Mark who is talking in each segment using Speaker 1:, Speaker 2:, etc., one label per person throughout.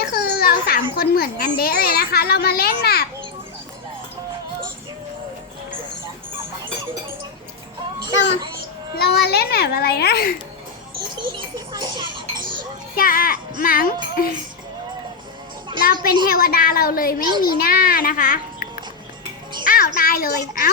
Speaker 1: นี่คือเราสามคนเหมือนกันเดะเลยนะคะ เรามาเล่นแบบเราเรามาเล่นแบบอะไรนะจะมัง เราเป็นเทวดาเราเลยไม่มีหน้านะคะ อ้าวตายเลย เอ้า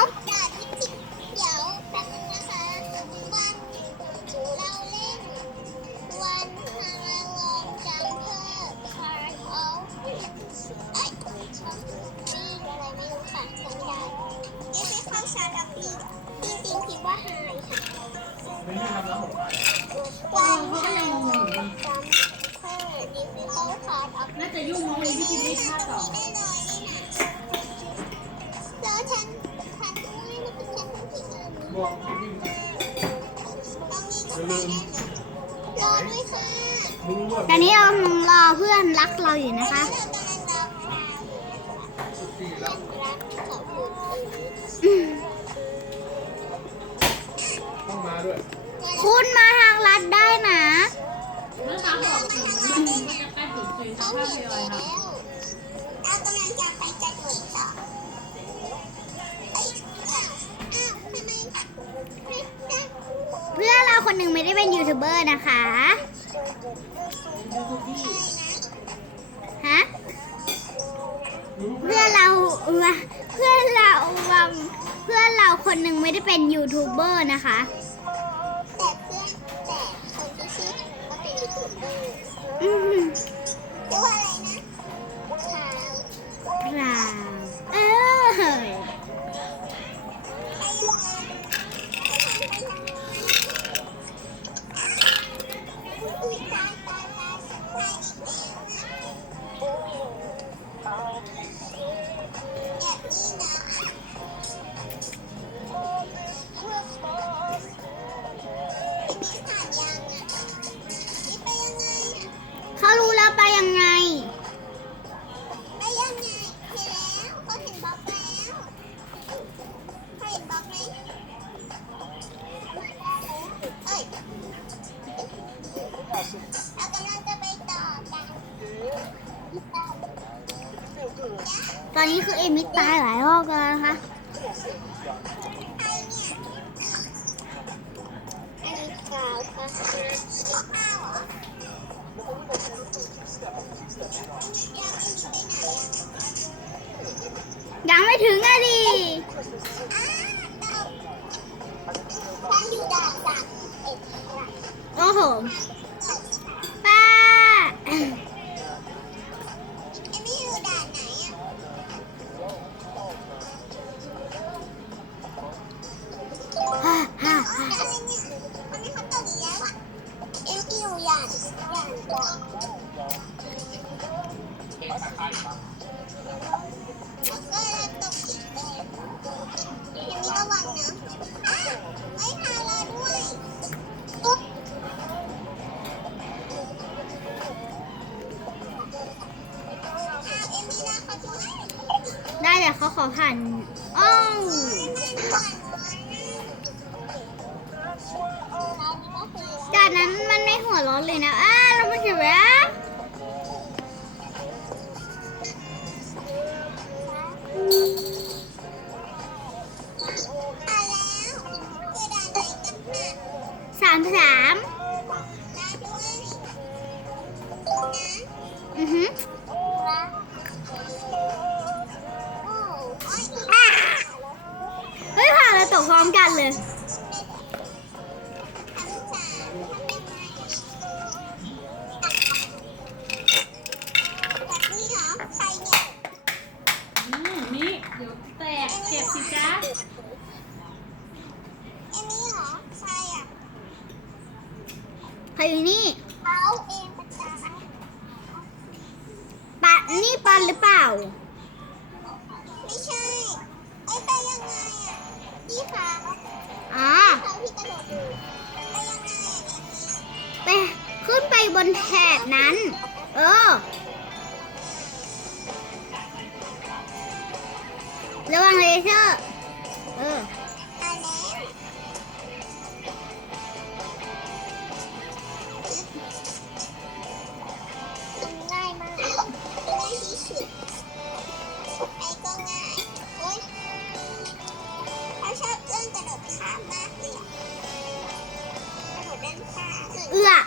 Speaker 2: น่าจะยุ่งเพราะวันนี้พี่ดเลข
Speaker 3: ห้าอง
Speaker 2: แล้ฉันฉันไม่ได้เป็นฉันที่
Speaker 4: เอิ
Speaker 2: ญบ
Speaker 1: ตรงนี้ก็
Speaker 2: ไป
Speaker 4: แร
Speaker 2: อ
Speaker 4: ด้วย
Speaker 1: ค่ะ
Speaker 3: ต
Speaker 2: อ
Speaker 1: นนี้เรารอเพื่
Speaker 2: อนรัก
Speaker 1: เรา
Speaker 2: อยู่นะ
Speaker 1: คะ ถึง
Speaker 2: ไง อน
Speaker 1: เลยนะอ้าเราไม่ใช่แวะ ปันหรือเปล่า
Speaker 2: ไม่ใช่ ไอ้ไปยังไงอะนี่ค่ะ
Speaker 1: อ่า
Speaker 2: อไปยังไง
Speaker 1: ไปขึ้นไปบนแถบนั้น เออ ระวังเลเซอร์ เออ 啊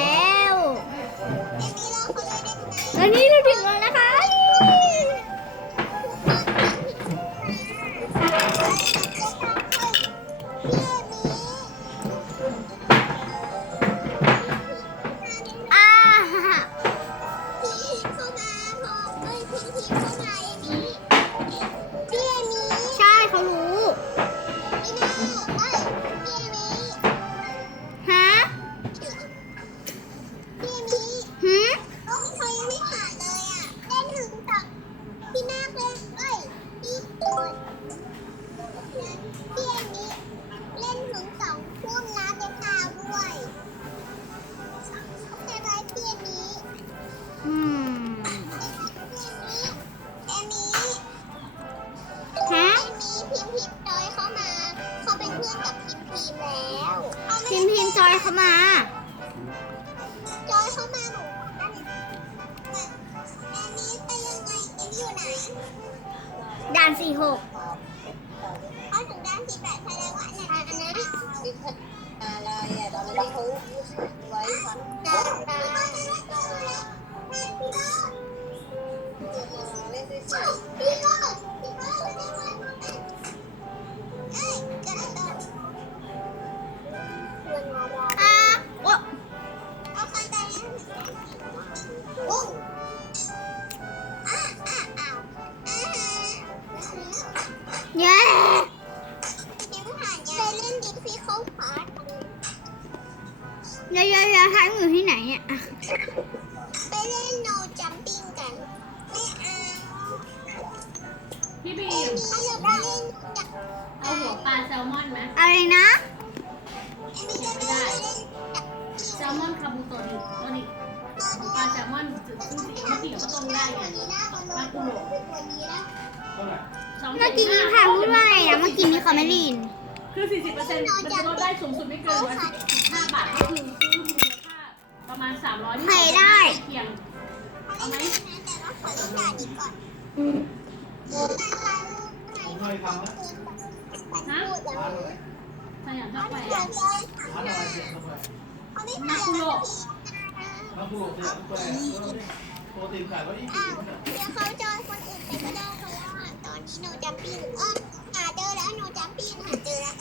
Speaker 1: เดี๋
Speaker 3: ยวเขา
Speaker 1: จอคนอื่
Speaker 3: นไป
Speaker 1: ก็ได้เพ
Speaker 3: ราะว่า
Speaker 1: ตอ
Speaker 5: นนี้
Speaker 3: ห
Speaker 1: นู
Speaker 3: จำปีนเอ
Speaker 1: อ
Speaker 3: หาเจ
Speaker 6: อแล้
Speaker 3: ว
Speaker 5: ห
Speaker 1: นู
Speaker 6: จำ
Speaker 3: ปี
Speaker 5: น
Speaker 3: หาเจอแล้ว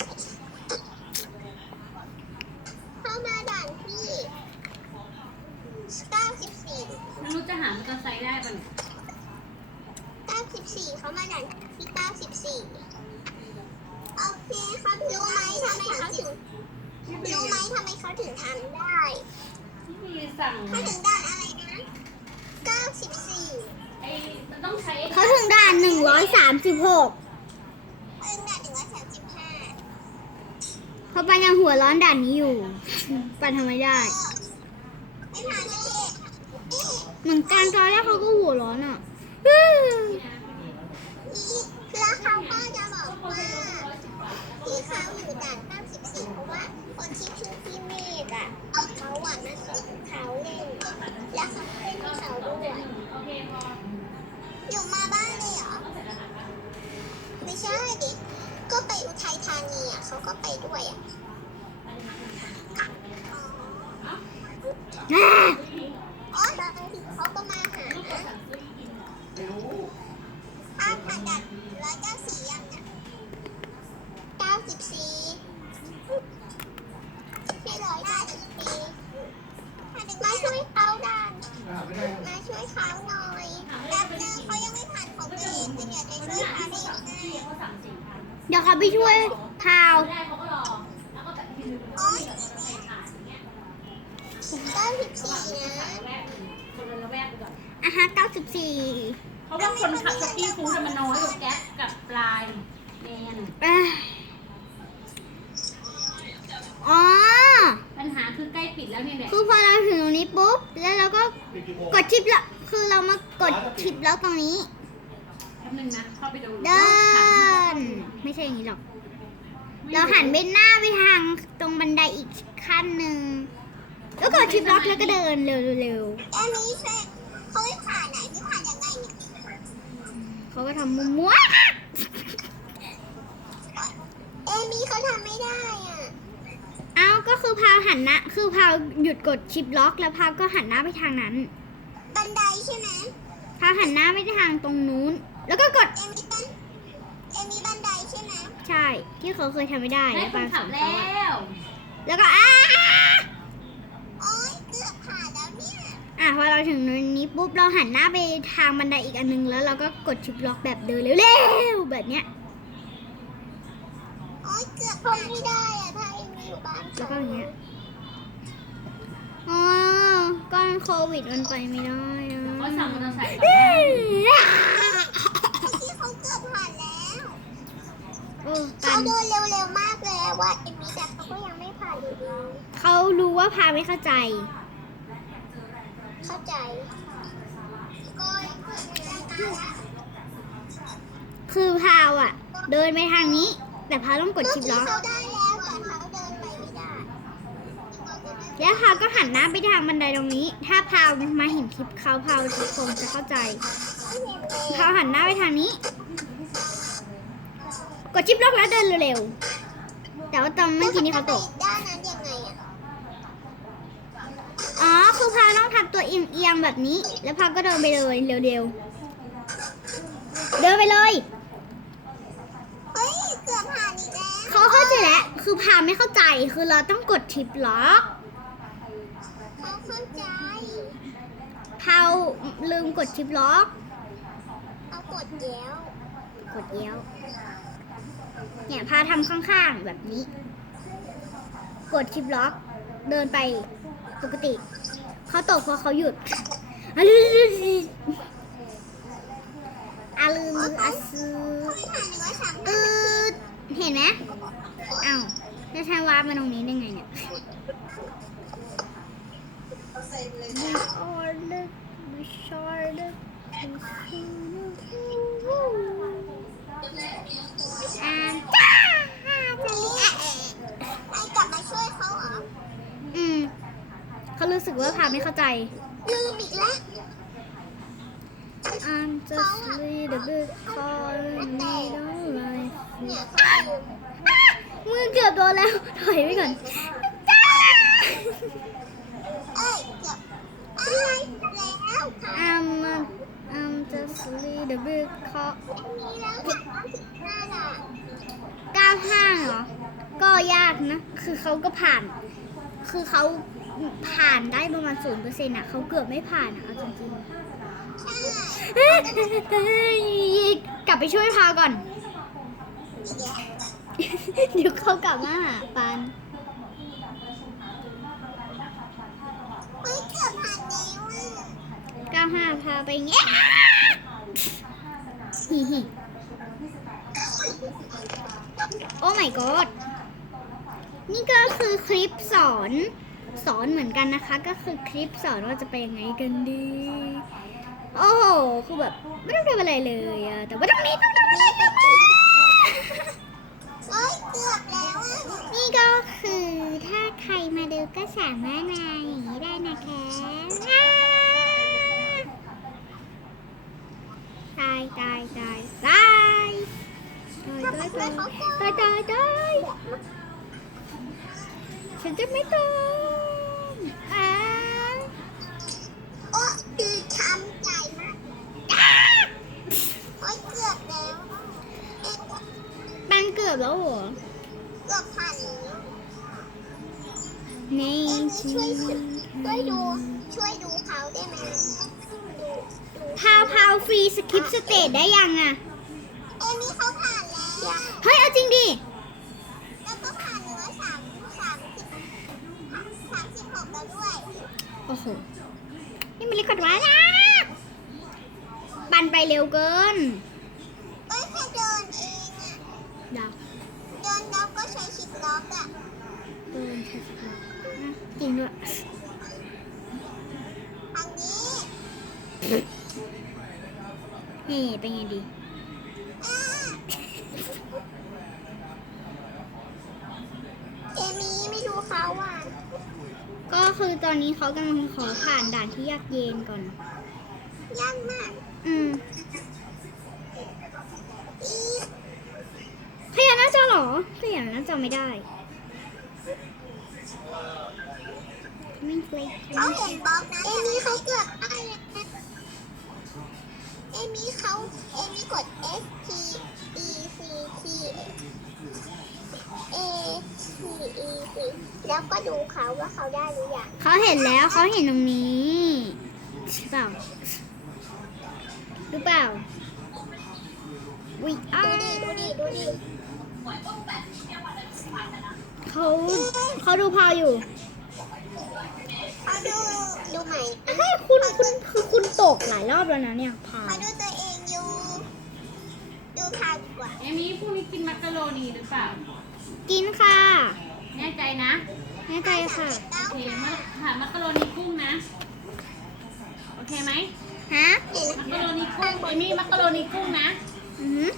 Speaker 3: ห
Speaker 1: ก
Speaker 3: เขา
Speaker 1: ปันยังหัวร้อนด่านนี้อยู่ ปันทำไมได้มักเห
Speaker 2: มือนการตอ
Speaker 1: นแรกเขาก็หัวร้อนอะ เข
Speaker 3: อน
Speaker 1: อะ
Speaker 2: ฮะ94
Speaker 3: เพราะว่าคนขับสกี้ฟู้ดมันน้อยกว่แก๊ปกับปลายแมน
Speaker 2: อะอ๋อ
Speaker 3: ปัญหาคือใกล้ปิดแล้วเนี่ยแหละ
Speaker 2: คือพอเราถึงตรงนี้ปุ๊บ แล้วเราก็
Speaker 4: ก
Speaker 2: ดชิปละคือเรามากดชิปแล้วตรงนี้
Speaker 3: แป๊บนึงนะ เข้าไปดู
Speaker 2: เดิน ไม่ใช่อย่างนี้หรอก เราหันไปหน้าไปทางตรงบันไดอีกขั้นหนึ่ง แล้วกดชิปล็อกแล้วก็เดินเร็ว
Speaker 1: อันนี้เซ็เขาไม่ผ่านไหนไม่ผ่านยังไงเนี่ย
Speaker 2: ๆเขาก็ทำมั่ว
Speaker 1: เอมี่เขาทำไม่ได้อะ
Speaker 2: ๆเอ้าก็คือพาวหันหน้าคือพาวหยุดกดชิปล็อก แล้วพาวก็หันหน้าไปทางนั้น
Speaker 1: บันไดใช่ไหม
Speaker 2: พาวหันหน้าไปทางตรงนู้น แล้วก็กด
Speaker 1: เอมี่บันเอมี่บันไดใช่ไหม
Speaker 2: ใช่ ที่เขาเคยทำไม่ได้
Speaker 3: ได้
Speaker 2: แล้ว
Speaker 3: ค
Speaker 2: ปานส
Speaker 3: ขั
Speaker 2: อบน
Speaker 3: แล
Speaker 2: เขาอะ้
Speaker 3: ว
Speaker 2: แล้วก็อ้า
Speaker 1: โอ๊ยเกือบผ่านแล้วเนี่ย
Speaker 2: อะพอเราถึงตรงนี้ปุ๊บเราหันหน้าไปทางบันไดอีกอันนึงแล้วเราก็กดชิปล็อกแบบเดินเร็วๆแบบเนี้ย
Speaker 1: โอ๊ยเกือบผ่านไม่ได้อะถ้าเอมี่อยู่บ้าน
Speaker 2: แล้วก็อย่างเงี้ยอ๋อก้อนโควิดมันไปไม่ได้อะ
Speaker 3: เขาสั่งมอเตอร์ไซค์
Speaker 2: เอ้ย
Speaker 1: ที่เขาเกือบผ่านแล้ว
Speaker 2: โอ้กั
Speaker 1: เขา
Speaker 2: น
Speaker 1: เดินเร็วๆมากเลยอะว่าเอมี่แต่เขาก็ยังไม่ผ่านอยู่ดี
Speaker 2: เขารู้ว่าพาไม่เข้าใจ
Speaker 1: เข้าใจ
Speaker 2: คือพาวอะ เดินไปทางนี้ แต่พาวต้องกดชิป
Speaker 1: กี้
Speaker 2: ล็อก
Speaker 1: แล้ว
Speaker 2: พาวก็หันหน้าไปทางบันไดตรงนี้ ถ้าพาวมาเห็นคลิปเขาพาวคงจะเข้าใจพาวหันหน้าไปทางนี้ กดชิปล็อกแล้วเดินเร็วๆแต่ว่าตอนเมื่อกี้นี้เขาตก
Speaker 1: ด้านนั้นยังไงอะ
Speaker 2: อ๋อ คือ พาวต้องทำตัวเอียงๆแบบนี้ แล้วพาวก็เดินไปเลยเร็วๆ เดินไปเลย
Speaker 1: เฮ้ยเกือบผ่านอีกแล้ว
Speaker 2: เขาเข้าใจแล้วคือพาวไม่เข้าใจคือเราต้องกดชิปล็อก
Speaker 1: เขาเข้าใจ
Speaker 2: พาวลืมกดชิปล็อก
Speaker 1: เขากดแย้ว
Speaker 2: กดเย้ยวเนี่ยพาทำข้างๆแบบนี้ กดชิปล็อก เดินไปปกติ เขาตกเพราะเขาหยุดอะลืมอะลืมอะซื้อ
Speaker 1: เขาไม่ผ่านหนึ่งร้อยสาม
Speaker 2: อืดเห็นไหมอ้าวแล้วฉันวาร์ปมาตรงนี้ได้ไงเนี่ย We are the we ไม่เข้าใจ
Speaker 1: ลืมอีกแล้ว
Speaker 2: I'm just a little bit calling me don't lie
Speaker 1: เนี่ยเขาลืม
Speaker 2: มือเกือบโดนแล้ว ถอยไปก่อนจ้า
Speaker 1: เอ้ยเกือบอะไรแล้วค่ะ
Speaker 2: I'm a- I'm just a little bit call
Speaker 1: มีแล้วสามร้อยสิบห้าล่ะ
Speaker 2: 95เหรอ ก็ยากนะ คือเขาก็ผ่าน คือเขาผ่านได้ประมาณ ศูนย์เปอร์เซ็นต์อะเขาเกือบไม่ผ่านอะเอาจริง
Speaker 1: ใช่
Speaker 2: ๆเอ้ยกลับไปช่วยพาก่อน
Speaker 1: อีกแล้ว
Speaker 2: เดี๋ยวเขากลับมาหาปัน
Speaker 1: เฮ้ยเกือบผ่านแล้วอะ
Speaker 2: 95พาไปแง่ฮิฮิโอ้ my god นี่ก็คือคลิปสอน สอนเหมือนกันนะคะ ก็คือคลิปสอนว่าจะไปยังไงกันดี โอ้โหคือแบบไม่ต้องทำอะไรเลยอะแต่ว่าตรงนี้ต้องทำอะไรงทำอะไร
Speaker 1: โอ๊ยเกือบแล้วอะ
Speaker 2: นี่ก็คือถ้าใครมาดูก็สามารถมาอย่างนี้ได้นะคะอ่าตายตายตายตายตายตายตายตายตายตายฉันจะไม่ตาย อ
Speaker 1: บแล้วเห
Speaker 2: รอ
Speaker 1: เกือบผ่านแล้ว
Speaker 2: ใน
Speaker 1: เอ็ม
Speaker 2: ชี
Speaker 1: ช่วย
Speaker 2: วิ
Speaker 1: ช่
Speaker 2: ต
Speaker 1: วยดูช่วยดูเขาได้ไหมดูดู
Speaker 2: พาวพาวฟรีสคริปสเตทได้ยังอะ
Speaker 1: เอมี่เขาผ่านแล้ว
Speaker 2: เฮ้ย เอาจริงดิ
Speaker 1: แล้วก็ผ่านเนื้อสามสามสิบสามสิบหกแล้วด้วย
Speaker 2: โอ้โห นี่มันเรียกกดว่านะปันไปเร็วเกิน
Speaker 1: ชิปล็อกอะ
Speaker 2: เดินช้าๆจริงด้วย
Speaker 1: อันนี้
Speaker 2: นี่เป็นไงดี
Speaker 1: อ่าเอมี่ไม่ดูเขาอะ
Speaker 2: ก็คือตอนนี้เขากำลังขอผ่านด่านที่ยากเย็นก่อน
Speaker 1: ยากมาก
Speaker 2: อืม
Speaker 1: อี
Speaker 2: ขยันหน้าจอเหรอขยันหน้า จอไม่ได้ ไม่เคย
Speaker 1: เขาเห็นบล็อกนะ เอมี่เขาเกือบได้แล้วนะเอมี่เขาเอมี่กด S T E C T A T E C แล้วก็ดูเขาว่าเขาได้หรือยัง
Speaker 2: เขาเห็นแล้วเขาเห็นตรงนี้ใช่เปล่าหรือเปล่าวิอ้า
Speaker 1: ดูดิดูดิดูดิ
Speaker 2: เขาเขาดูพาวอยู่
Speaker 1: เขาดูดูใหม่
Speaker 2: ให้ยคุณคุณคือคุณตกหลายรอบแล้วนะเนี่ยพาว
Speaker 1: เขาดูตัวเองอยู่ ดูพาวดีกว่า
Speaker 3: เอมี่พรุ่งนี้กินมักกะโรนีหรือเปล่า
Speaker 2: กินค่ะ
Speaker 3: แน่ใจนะ
Speaker 2: แน่ใจค่ะ
Speaker 3: โอเคมาหามักกะโรนีกุ้งนะ โอเคไหม
Speaker 2: ฮะ
Speaker 1: เห็น
Speaker 3: มักกะโรนีกุ้งเอมี่มักกะโรนีกุ้งนะ
Speaker 2: อือ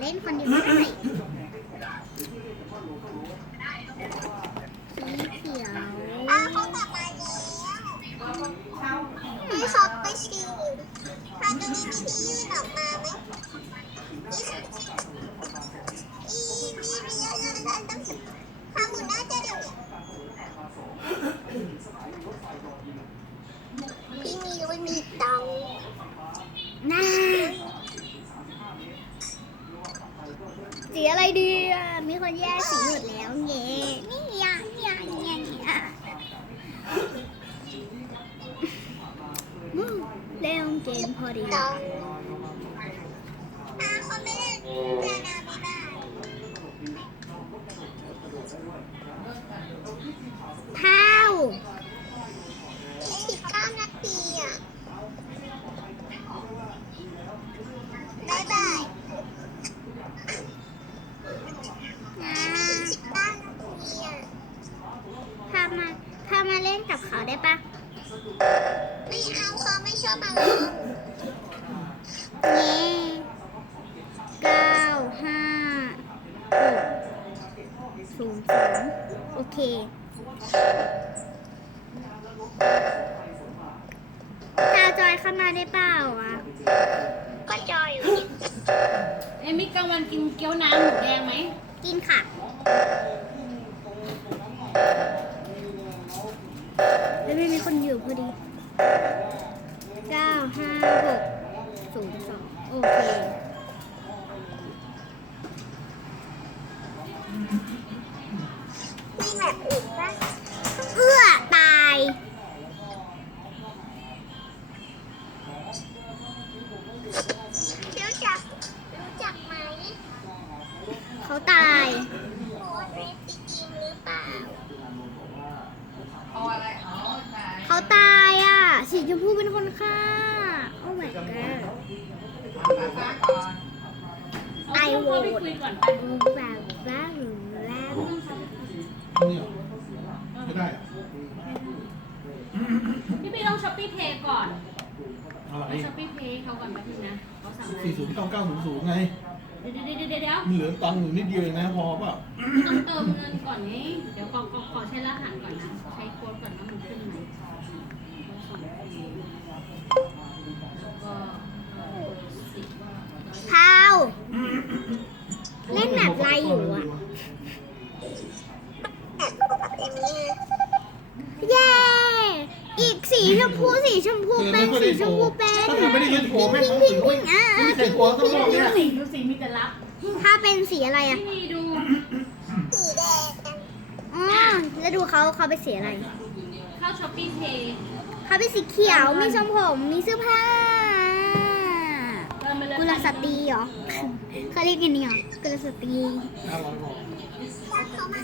Speaker 1: เล่น
Speaker 2: คนเดีย
Speaker 1: ว
Speaker 2: ได้
Speaker 3: Yes. ชม
Speaker 1: พูเป็
Speaker 2: นสีชมพูเป็น
Speaker 4: ถ้าเกิดไม่ได้ยินโทรแม่งเขาถึ
Speaker 2: ง
Speaker 4: ง
Speaker 2: พิงอะ
Speaker 4: ไม่มีใครโทรต้องบอกเนี่ย
Speaker 3: สีดูสีมีแต่รับ
Speaker 2: ถ้าเป็นสีอะไรอะ
Speaker 3: พี่มีดู
Speaker 1: สีแดง
Speaker 2: อ๋อแล้วดูเขาเขาเป็นสีอะไร
Speaker 3: เข้าช้อปปี้เพย์
Speaker 2: เขาเป็นสีเขียว มีทรงผม มีเสื้อผ้า
Speaker 3: เติมไปเลย
Speaker 2: กุลสตรีเหรอ เขาเรียกกันนี่เหรอกุลสตรี
Speaker 4: ห้าร้อยพอ
Speaker 1: ถ้าเขามา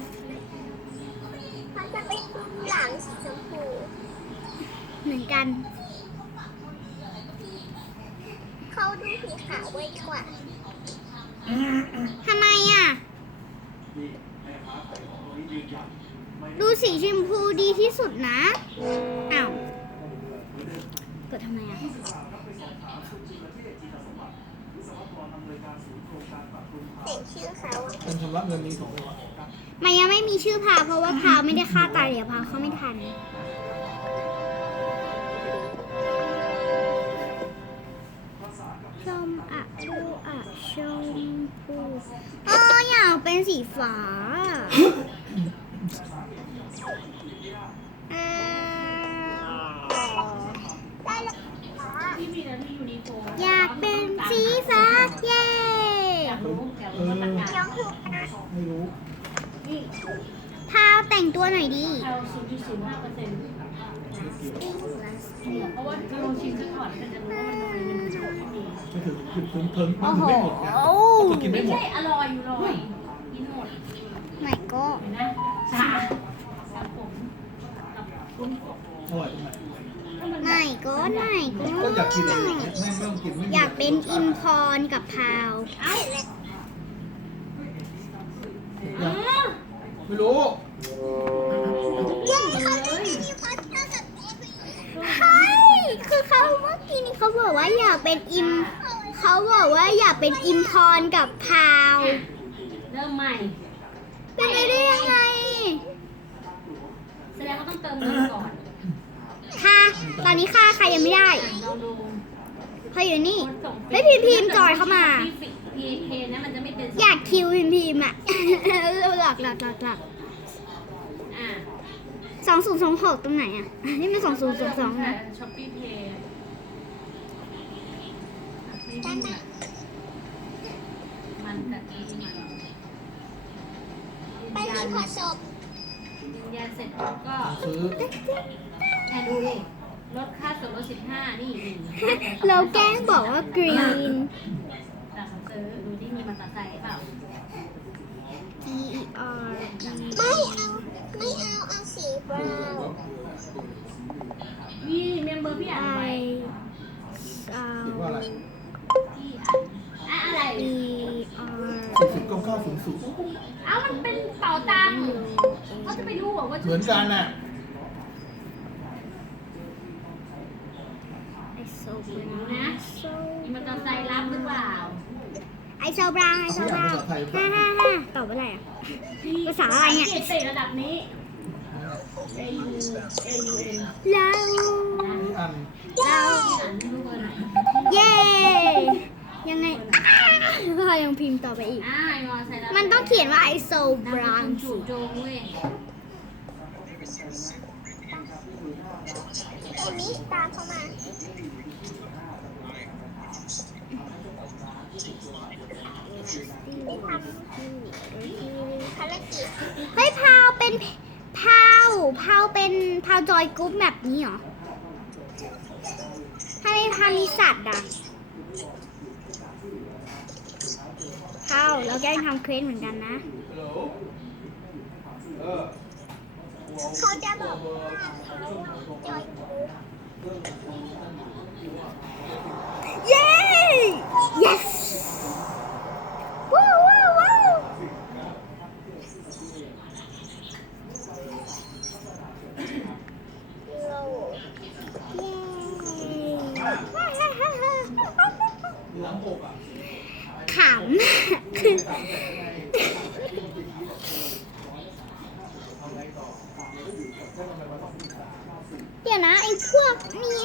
Speaker 1: เขาจะเป็นหลังสีชมพู
Speaker 2: เหมือนกัน
Speaker 1: เขา ดูสีขาวไว้กว่า
Speaker 2: ทำไมอะ ดูสีชมพูดีที่สุดนะอ้าวกดทำไมอะ
Speaker 1: แต่งชื่อเขาอะ
Speaker 4: เป็นชำระเงินนี้สองร้อย
Speaker 2: มันยังไม่มีชื่อพาวเพราะว่าพาวไม่ได้ฆ่าตายเดี๋ยวพาวเขาไม่ทัน พูอ๋ออยากเป็นสีฟ้าเอ่อ
Speaker 1: ได้แล้ว
Speaker 3: พี่มีแล้วที่ยูนิโฟ
Speaker 2: อยากเป็นสีฟ้า เย้
Speaker 3: อยากรู้อยากรู้ว่ามันงาน
Speaker 1: น้องถูกนะ
Speaker 4: ไม่รู้
Speaker 3: นี่
Speaker 2: พาวแต่งตัวหน่อยดี
Speaker 3: เอาศูนย์จุดศูนย์ห้าเปอร์เซ็นต์เพราะว่าลองชิมซะก่อนมันจะรู้ว่ามันทำไมมันถึงไม่ดี
Speaker 4: ไม่ถึงถึงถึงถึง
Speaker 2: โอ้โห
Speaker 4: ไม่หมดไงก็กิน
Speaker 3: ไม่
Speaker 4: ไม่หมด
Speaker 3: ใช่อร่อยอยู่เลยกินหมด
Speaker 2: ไม่ก็
Speaker 3: เห็นนะชาชาผมกับกุ้งสด
Speaker 4: อร่อยตรงไหน
Speaker 3: ก็มัน
Speaker 2: ไม่ก็ไม่ก็
Speaker 4: ก็อยากกินอะไรอย่างเงี้ยไม่ไม่ต้องกินไม่มี
Speaker 2: อยากเป็นอิมพรกับพาว
Speaker 3: เอ้า
Speaker 4: อยาก
Speaker 3: อ้าว
Speaker 4: ไม่รู้
Speaker 1: เรื่องเขาจะมีพอสเตอร์กับเอวี
Speaker 2: ใช่คือเขาเมื่อกี้นี้เขาบอกว่าอยากเป็นอิม เขาบอกว่าอยากเป็นอิมพรกับพาว
Speaker 3: เริ่มใหม่
Speaker 2: เป็นไปได้ยังไง
Speaker 3: แสดงว่าต้องเติมเงินก่อน
Speaker 2: ค่ะ ตอนนี้ค่าใครยังไม่ได้
Speaker 3: เราดู
Speaker 2: เพราะอยู่นี่
Speaker 3: คนส่ง
Speaker 2: ไม่พิมพ์พิมพ์จอยเข้ามา
Speaker 3: พีเคนะมันจะไม่เป็น
Speaker 2: อยากคิวพิมพ์พิมพ์อะ หลอกหลอกหลอกหลอก
Speaker 3: อ่า
Speaker 2: สองศูนย์สองหกตรงไหนอะ นี่มันสองศูนย์สองสองนะ
Speaker 3: ช้อปปี้เพย์
Speaker 1: ด้านหน้า
Speaker 3: มันกับอีมัน
Speaker 1: ไปที่ผสม
Speaker 3: ยืนยันเสร็จแล้วก็
Speaker 4: ซื้อ
Speaker 3: แอนดูดิลดค่าส่วนลด15นี่นี่
Speaker 2: เราแกล้งบอกว่ากรีน
Speaker 3: แต่เขาซื้อดูที่มีมันตัดใจเปล่า
Speaker 2: G E R E
Speaker 1: ไม่เอา ไม่เอา เอาสีบราวน์
Speaker 3: นี่เมมเบอร์พี่อ่านไหม
Speaker 2: I
Speaker 4: คิดว่าอะไร
Speaker 3: พี่อ่านอะอะไร
Speaker 2: E R
Speaker 4: สี่ สิบเก้าเก้าศูนย์ศูนย์
Speaker 3: เอ้ามันเป็นเป่าตังค์เขาจะไปรู้เหรอว่า
Speaker 4: เหมือนกันน่ะ
Speaker 2: ไอโซบ
Speaker 3: นะมีมันตัดใจรับหรือเปล่า
Speaker 2: ไอโซบราวไอโซบราวฮ่าฮ่าฮ่าตอบว่าอะไรอะ ภาษาอะไรเนี่ย
Speaker 3: เกรดสี่ระดับนี้ A U A U N
Speaker 2: แล้ว
Speaker 4: มีอัน
Speaker 1: เย้
Speaker 3: อ่านไม่รู้เบอร์ไหน
Speaker 2: เย้ ยังไงพ่อยังพิมพ์ต่อไปอีก
Speaker 3: อ่าไอ้มอใช้แล้ว
Speaker 2: มันต้องเขียนว่า I so
Speaker 3: นามส
Speaker 2: brown
Speaker 3: กุลจู่โจงเว้ย
Speaker 1: เอมี่ตามเขามาไปทำภารกิจ
Speaker 2: เฮ้ยพาวเป็นพาวพาวเป็นพาวจอยกรุ๊ปแบบนี้เหรอทำไมพาวมีสัตว์อะ พาวเราแกล้งทำเควสเหมือนกันนะ
Speaker 4: ฮัลโหลเออ
Speaker 1: เขาจะบอกว่าเขาจอยกู
Speaker 2: เย้ yes ว้าวว้าวว้าว
Speaker 1: เรา
Speaker 2: เย้
Speaker 4: มีหลังหกอะ
Speaker 2: ขำคือ
Speaker 4: สามแสนไงทำไงต่อก็ทำไมมันต้องมีสาม
Speaker 2: เดี๋ยวนะไอ้พวกนี้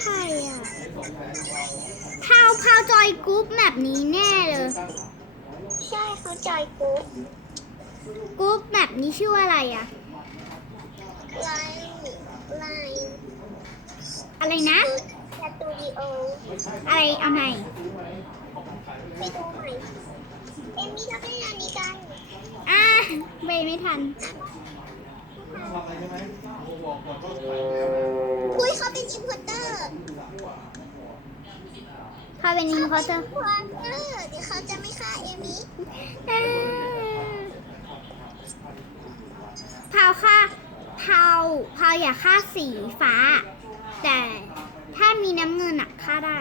Speaker 2: ใครอะ
Speaker 4: สองแสน
Speaker 2: พาวพาวจอยกรุ๊ปแบบนี้แน่เลย
Speaker 1: ใช่เขาจอยกู
Speaker 2: กรุ๊ปแบบนี้ชื่อว่าอะไรอะ
Speaker 1: ไลน์ไลน์
Speaker 2: อะไรนะ
Speaker 1: สตูดิโอ
Speaker 2: อะไรเอาไหน
Speaker 1: ไปดูใหม่เอมมี่เราไปเล่นอันนี้กัน
Speaker 2: อะไปไม่ทัน
Speaker 4: ทำอะไรใช่ไหมโอ้บอกก่อนก็ขายแล้วนะ
Speaker 1: คุยเขาเป็นอินพุตเตอร์
Speaker 2: เป็นอินพอร์เตอร์
Speaker 1: อินพุตเตอเดี๋ยวเขาจะไม่ฆ่าเอมี่
Speaker 2: พาวค่าพาวพาอย่าค่าสีฟ้า แต่ถ้ามีน้ำเงินอะค่าได้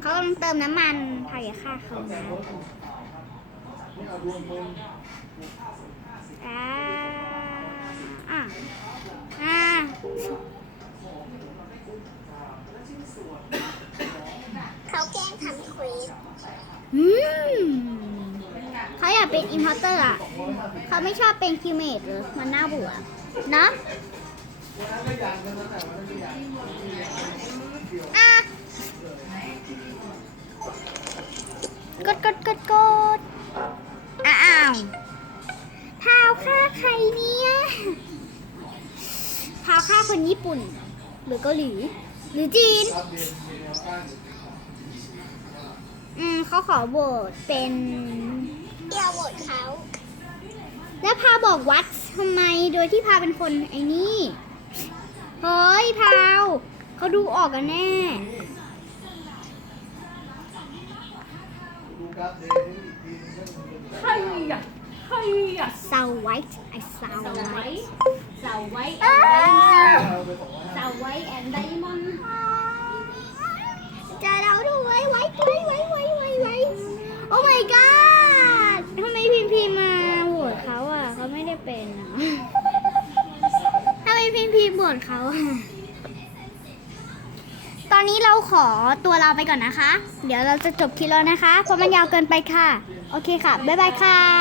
Speaker 2: เขากำลังเติมน้ำมันพาอย่าฆ่าเขานะ
Speaker 4: นี่เอา
Speaker 2: อ่าอะอ่า
Speaker 1: เขาแกล้งทำเควส
Speaker 2: อืมเขาอยากเป็นอินพอร์เตอร์อะเขาไม่ชอบเป็นคิวเมดเลยมันน่าเบื่อเนอะ
Speaker 4: วันนั้นก็ยังกันนั้นแต่วันนั้นก็ยัง
Speaker 2: อะกดกดกดกดอ้าวพาวฆ่าใครเนี่ยพาวฆ่าคนญี่ปุ่น หรือเกาหลี หรือจีน
Speaker 4: รับเรียนมีแนวตั้ง
Speaker 2: อืมเขาขอโหวตเป็น
Speaker 1: เดี๋ยวโหวตเขา
Speaker 2: แล้วพาบอกวัดทำไมโดยที่พาเป็นคนไอ้นี่เฮ้ยพาวเขาดูออกกันแน่
Speaker 4: ดูกราฟเดย์อีกทีนึงก็
Speaker 3: เฮ้ยอะเฮ้ยอะ
Speaker 2: สาวไวท์ไอสาว
Speaker 3: เสา
Speaker 2: ไว
Speaker 3: ไว้
Speaker 2: ท์
Speaker 3: เสาไว้
Speaker 2: อ้า
Speaker 4: เอาไปบอกว่า
Speaker 3: เสาไว้แอนไดมอนด์
Speaker 2: จะเราด้วยไว้ไว้ไว้ไว้ไว้ไว้โอ้ my god ทำไมพิมพีมาโหวตเขาอะเขาไม่ได้เป็นอะทำไมพิมพ์พิมพ์โหวตเขาอะตอนนี้เราขอตัวเราไปก่อนนะคะ เดี๋ยวเราจะจบคลิปแล้วนะคะ เพราะมันยาวเกินไปค่ะ โอเคค่ะ บ๊ายบายค่ะ